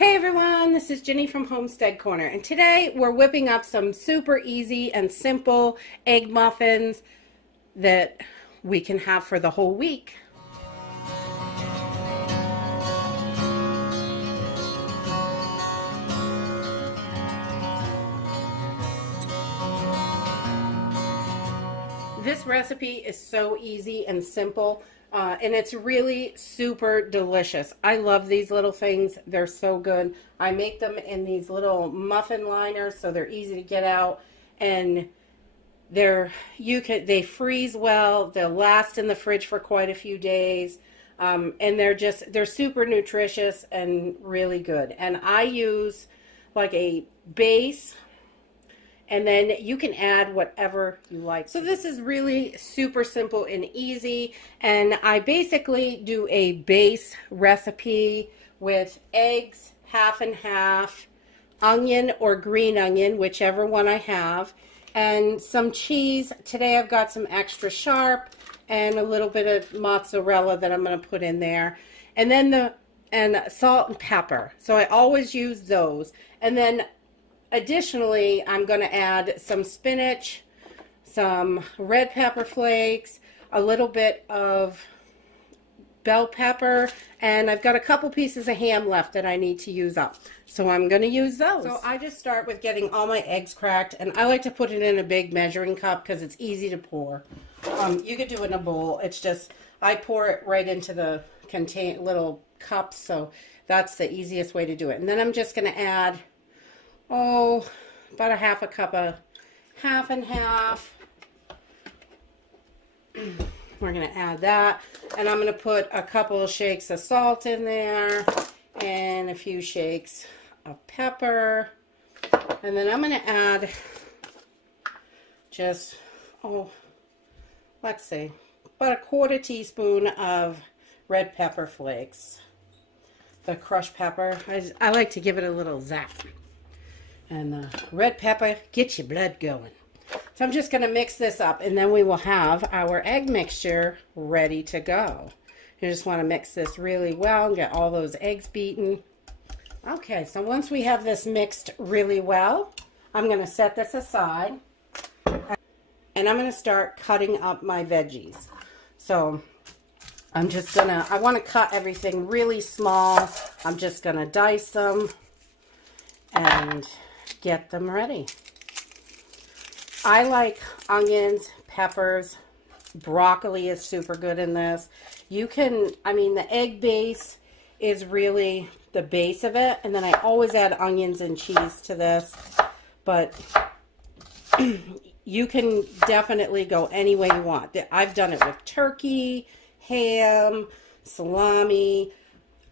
Hey everyone, this is Jenny from Homestead Corner, and today we're whipping up some super easy and simple egg muffins that we can have for the whole week. This recipe is so easy and simple. And it's really super delicious. I love these little things. They're so good. I make them in these little muffin liners so they're easy to get out, and they freeze well. They'll last in the fridge for quite a few days. And they're super nutritious and really good. And I use like a base, and then you can add whatever you like. So this is really super simple and easy. And I basically do a base recipe with eggs, half and half, onion or green onion, whichever one I have, and some cheese. Today I've got some extra sharp and a little bit of mozzarella that I'm going to put in there. And then salt and pepper. So I always use those. And then additionally, I'm going to add some spinach, some red pepper flakes, a little bit of bell pepper, and I've got a couple pieces of ham left that I need to use up. So I'm going to use those. So I just start with getting all my eggs cracked, and I like to put it in a big measuring cup because it's easy to pour. You could do it in a bowl. It's just, I pour it right into the little cups, so that's the easiest way to do it. And then I'm just going to add about a half a cup of half and half. We're going to add that, and I'm going to put a couple of shakes of salt in there and a few shakes of pepper, and then I'm going to add just, let's see, about a quarter teaspoon of red pepper flakes, the crushed pepper. I like to give it a little zap. And the red pepper gets your blood going. So I'm just going to mix this up, and then we will have our egg mixture ready to go. You just want to mix this really well and get all those eggs beaten. Okay, so once we have this mixed really well, I'm going to set this aside, and I'm going to start cutting up my veggies. So I want to cut everything really small. I'm just going to dice them and get them ready. I like onions, peppers, broccoli is super good in this. The egg base is really the base of it, and then I always add onions and cheese to this, but you can definitely go any way you want. I've done it with turkey, ham, salami,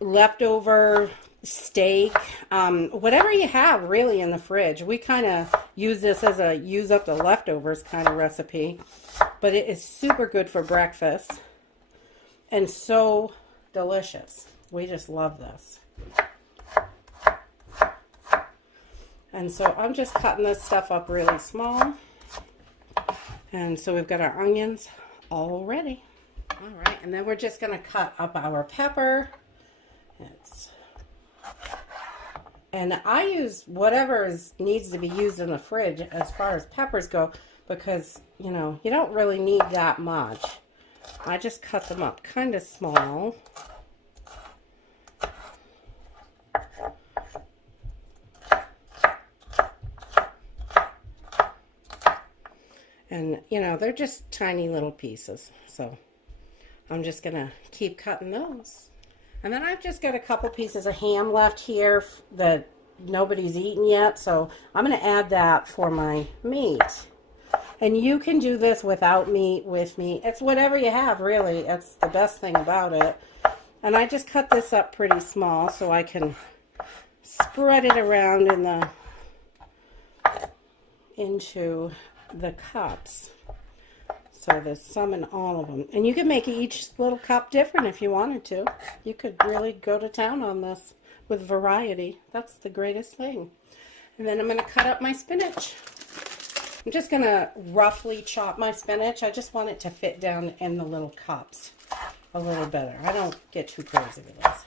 leftover steak, whatever you have really in the fridge. We kind of use this as a use up the leftovers kind of recipe, but it is super good for breakfast and so delicious. We just love this. And so I'm just cutting this stuff up really small, and so we've got our onions all ready. All right, and then we're just going to cut up our pepper. And I use whatever needs to be used in the fridge as far as peppers go, because, you don't really need that much. I just cut them up kind of small. And, they're just tiny little pieces. So I'm just going to keep cutting those. And then I've just got a couple pieces of ham left here that nobody's eaten yet, so I'm going to add that for my meat. And you can do this without meat, with meat. It's whatever you have, really. That's the best thing about it. And I just cut this up pretty small so I can spread it around into the cups. So there's some in all of them. And you can make each little cup different if you wanted to. You could really go to town on this with variety. That's the greatest thing. And then I'm going to cut up my spinach. I'm just going to roughly chop my spinach. I just want it to fit down in the little cups a little better. I don't get too crazy with this.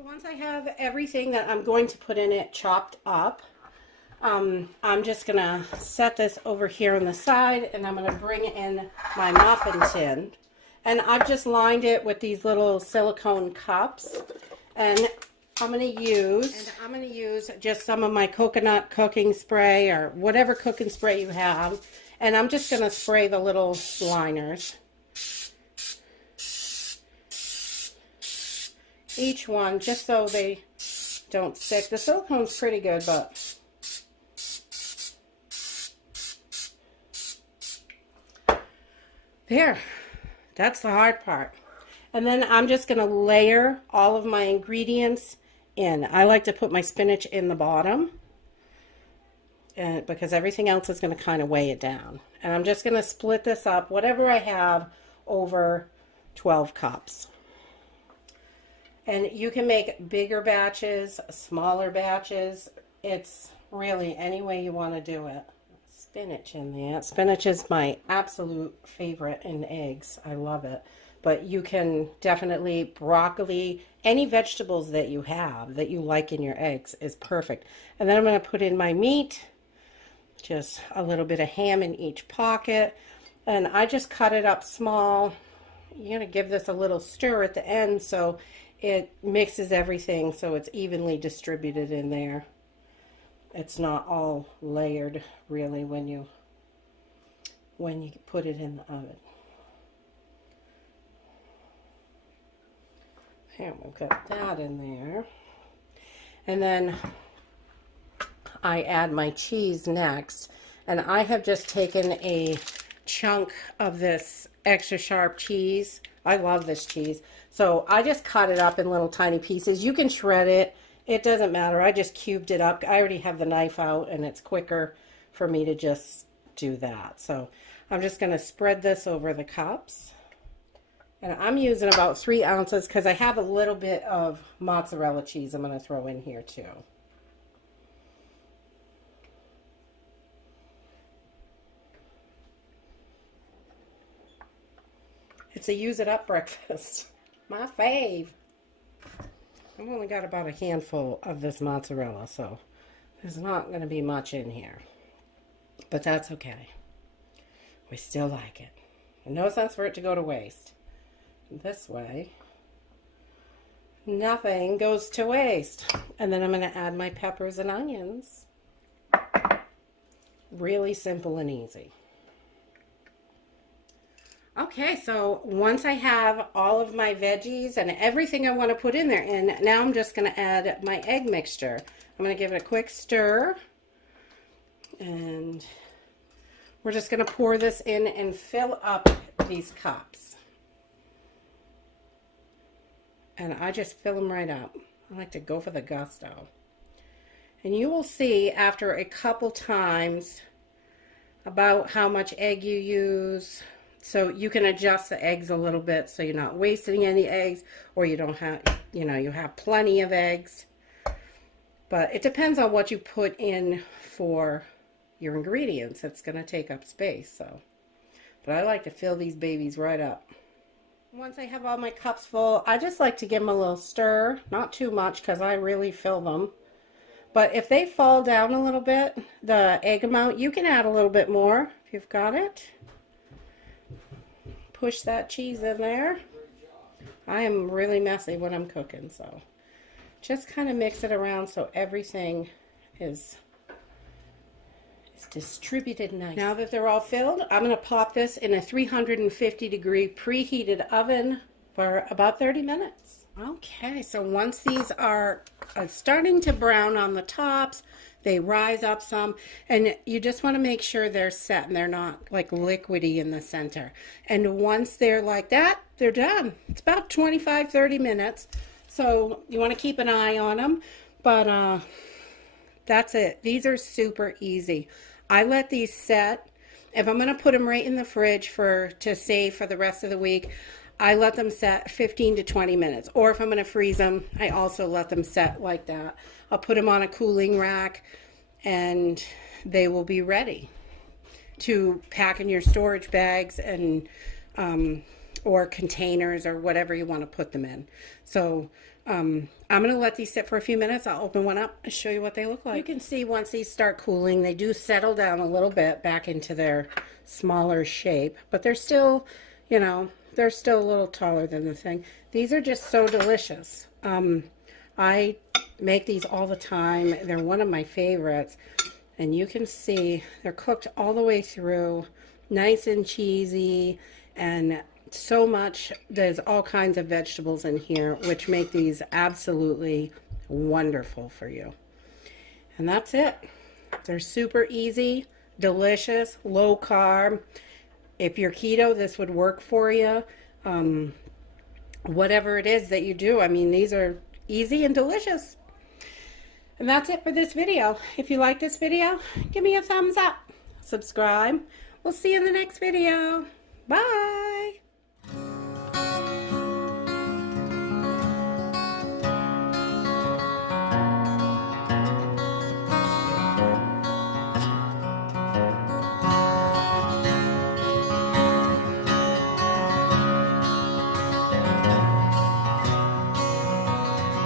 So once I have everything that I'm going to put in it chopped up, I'm just going to set this over here on the side, and I'm going to bring in my muffin tin. And I've just lined it with these little silicone cups. And I'm going to use just some of my coconut cooking spray or whatever cooking spray you have. And I'm just going to spray the little liners. Each one, just so they don't stick. The silicone's pretty good, but there, that's the hard part. And then I'm just going to layer all of my ingredients in. I like to put my spinach in the bottom because everything else is going to kind of weigh it down. And I'm just going to split this up, whatever I have, over 12 cups. And you can make bigger batches, smaller batches. It's really any way you want to do it. Spinach in there. Spinach is my absolute favorite in eggs. I love it. But you can definitely, broccoli, any vegetables that you have that you like in your eggs is perfect. And then I'm going to put in my meat, just a little bit of ham in each pocket. And I just cut it up small. You're going to give this a little stir at the end so it mixes everything so it's evenly distributed in there. It's not all layered really when you put it in the oven. Here, we've got that in there. And then I add my cheese next. And I have just taken a chunk of this extra sharp cheese. I love this cheese. So I just cut it up in little tiny pieces. You can shred it. It doesn't matter. I just cubed it up. I already have the knife out and it's quicker for me to just do that. So I'm just going to spread this over the cups. And I'm using about 3 ounces because I have a little bit of mozzarella cheese I'm going to throw in here too. It's a use it up breakfast. My fave. I've only got about a handful of this mozzarella, so there's not going to be much in here. But that's okay. We still like it. And no sense for it to go to waste. This way, nothing goes to waste. And then I'm going to add my peppers and onions. Really simple and easy. Okay, so once I have all of my veggies and everything I want to put in there, and now I'm just going to add my egg mixture. I'm going to give it a quick stir, and we're just going to pour this in and fill up these cups. And I just fill them right up. I like to go for the gusto. And you will see after a couple times about how much egg you use. So you can adjust the eggs a little bit so you're not wasting any eggs, or you don't have, you have plenty of eggs. But it depends on what you put in for your ingredients. It's going to take up space. But I like to fill these babies right up. Once I have all my cups full, I just like to give them a little stir. Not too much because I really fill them. But if they fall down a little bit, the egg amount, you can add a little bit more if you've got it. Push that cheese in there. I am really messy when I'm cooking, so just kind of mix it around so everything is distributed nice. Now that they're all filled, I'm going to pop this in a 350-degree preheated oven for about 30 minutes. Okay, so once these are starting to brown on the tops, they rise up some, and you just want to make sure they're set and they're not like liquidy in the center. And once they're like that, they're done. It's about 25-30 minutes, so you want to keep an eye on them, but that's it. These are super easy. I let these set. If I'm going to put them right in the fridge to save for the rest of the week, I let them set 15 to 20 minutes. Or if I'm going to freeze them, I also let them set like that. I'll put them on a cooling rack and they will be ready to pack in your storage bags and or containers or whatever you want to put them in. So I'm going to let these sit for a few minutes. I'll open one up and show you what they look like. You can see once these start cooling, they do settle down a little bit back into their smaller shape, but they're still, you know, they're still a little taller than the thing. These are just so delicious. I make these all the time. They're one of my favorites. And you can see they're cooked all the way through, nice and cheesy, and so much. There's all kinds of vegetables in here, which make these absolutely wonderful for you. And that's it. They're super easy, delicious, low carb. If you're keto, this would work for you. Whatever it is that you do, I mean, these are easy and delicious. And that's it for this video. If you like this video, give me a thumbs up. Subscribe. We'll see you in the next video. Bye.